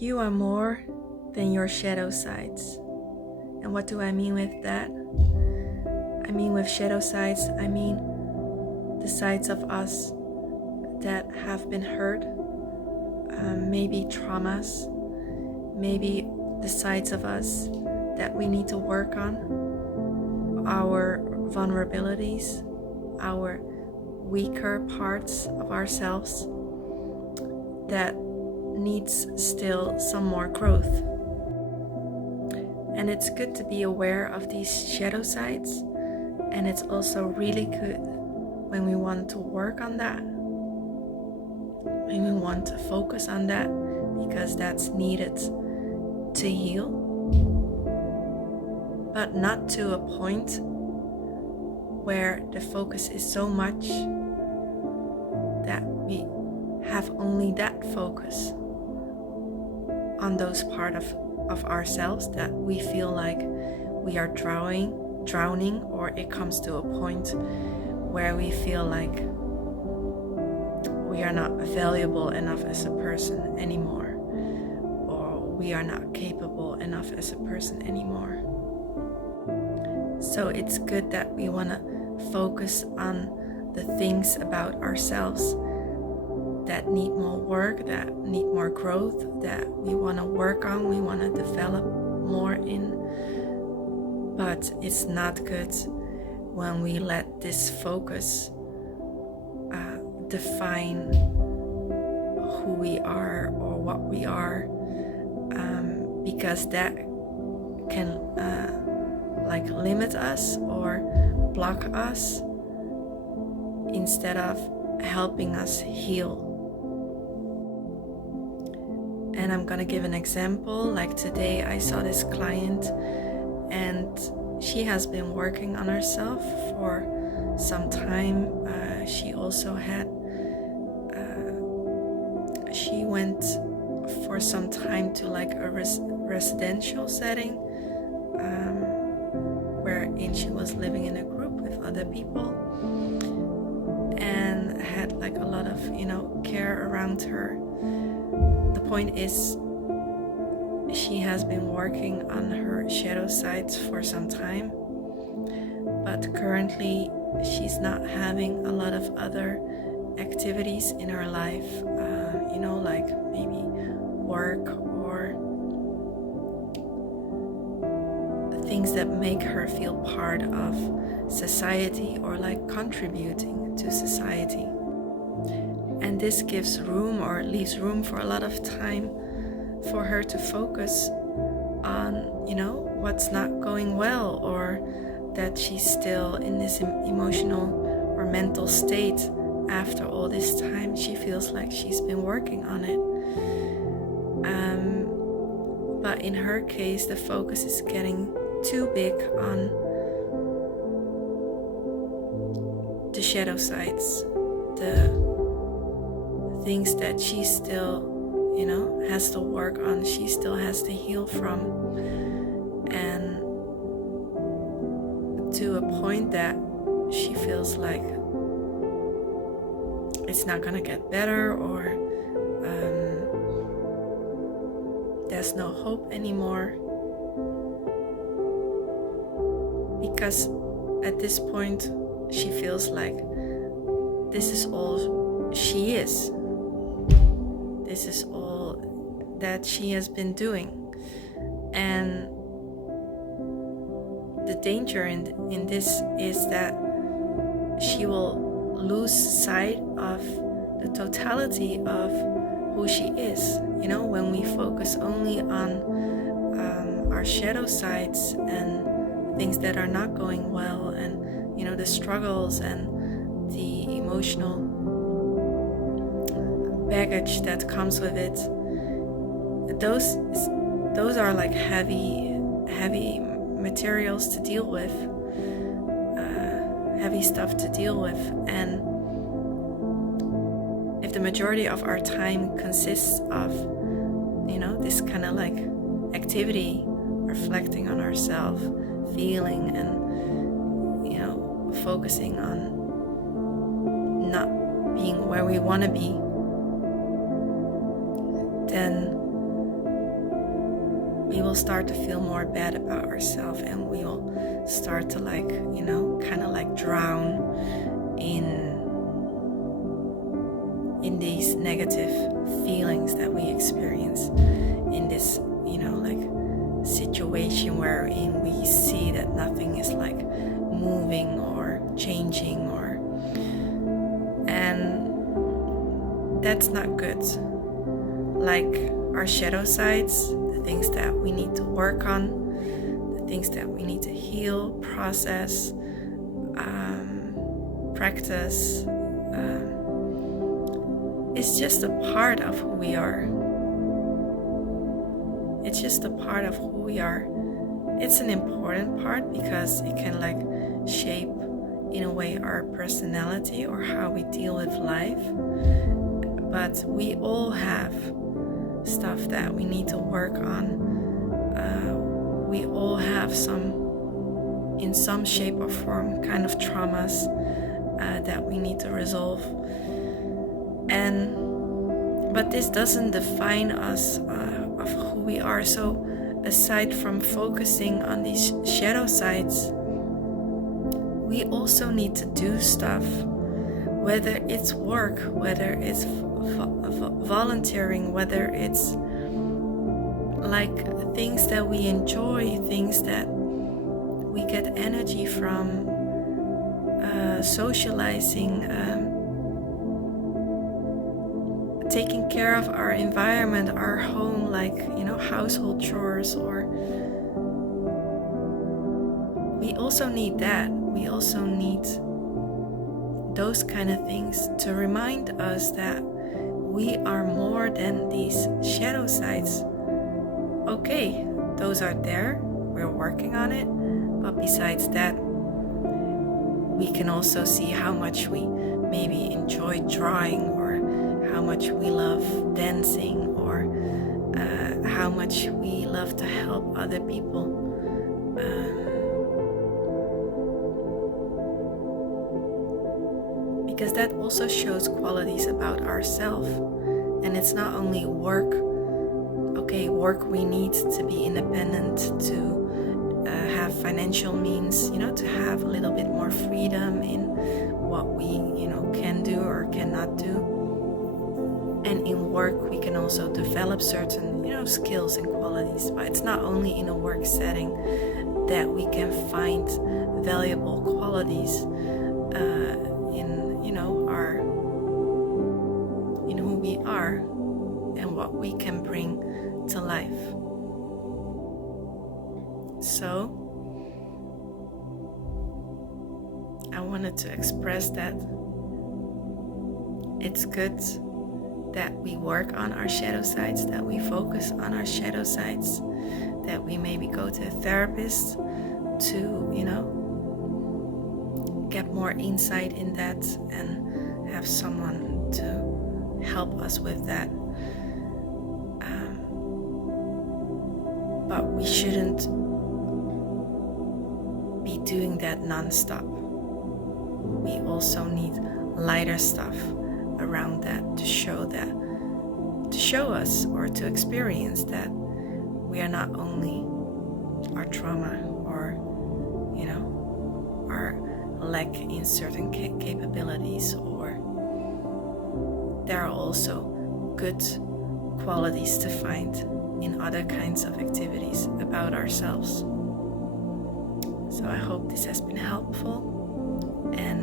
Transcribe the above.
You are more than your shadow sides. And what do I mean with that? I mean with shadow sides, I mean the sides of us that have been hurt, maybe traumas, maybe the sides of us that we need to work on, our vulnerabilities, our weaker parts of ourselves that needs still some more growth. And it's good to be aware of these shadow sides, and it's also really good when we want to work on that, when we want to focus on that, because that's needed to heal, but not to a point where the focus is so much that we have only that focus on those part of ourselves that we feel like we are drowning, or it comes to a point where we feel like we are not valuable enough as a person anymore, or we are not capable enough as a person anymore. So it's good that we want to focus on the things about ourselves that need more work, that need more growth, that we want to work on, we want to develop more in. But it's not good when we let this focus define who we are or what we are, because that can limit us or block us instead of helping us heal. And I'm gonna give an example. Like today I saw this client, and she has been working on herself for some time. She also had she went for some time to like a residential setting, wherein she was living in a group with other people and had like a lot of care around her. The point is, she has been working on her shadow sides for some time, but currently she's not having a lot of other activities in her life, like maybe work or things that make her feel part of society or like contributing to society. And this gives room, or leaves room, for a lot of time for her to focus on, what's not going well, or that she's still in this emotional or mental state after all this time. She feels like she's been working on it. But in her case, the focus is getting too big on the shadow sides, the things that she still, has to work on, she still has to heal from, and to a point that she feels like it's not gonna get better, or there's no hope anymore, because at this point she feels like this is all she is. This is all that she has been doing. And the danger in this is that she will lose sight of the totality of who she is. When we focus only on our shadow sides and things that are not going well, and the struggles and the emotional baggage that comes with it, those are like heavy materials to deal with, heavy stuff to deal with. And if the majority of our time consists of this kind of like activity, reflecting on ourselves, feeling, and focusing on not being where we want to be, then will start to feel more bad about ourselves, and we will start to kind of drown in these negative feelings that we experience in this situation wherein we see that nothing is moving or changing, and that's not good. Our shadow sides, the things that we need to work on, the things that we need to heal, process, practice, it's just a part of who we are. It's just a part of who we are. It's an important part because it can shape in a way our personality or how we deal with life. But we all have stuff that we need to work on. We all have in some shape or form, kind of traumas that we need to resolve. But this doesn't define us of who we are. So aside from focusing on these shadow sides, we also need to do stuff, whether it's work, whether it's volunteering, whether it's things that we enjoy, things that we get energy from, socializing, taking care of our environment, our home, household chores, or we also need that. We also need those kind of things to remind us that we are more than these shadow sides. Okay, those are there, we're working on it, but besides that, we can also see how much we maybe enjoy drawing, or how much we love dancing, or how much we love to help other people. Because that also shows qualities about ourselves. And it's not only work. Okay, work we need to be independent, to have financial means, to have a little bit more freedom in what we, can do or cannot do. And in work, we can also develop certain, skills and qualities. But it's not only in a work setting that we can find valuable qualities in who we are and what we can bring to life. So I wanted to express that it's good that we work on our shadow sides, that we focus on our shadow sides, that we maybe go to a therapist to, get more insight in that and have someone to help us with that. But we shouldn't be doing that non-stop. We also need lighter stuff around that to show us or to experience that we are not only our trauma or our lack in certain capabilities, or there are also good qualities to find in other kinds of activities about ourselves. So I hope this has been helpful, and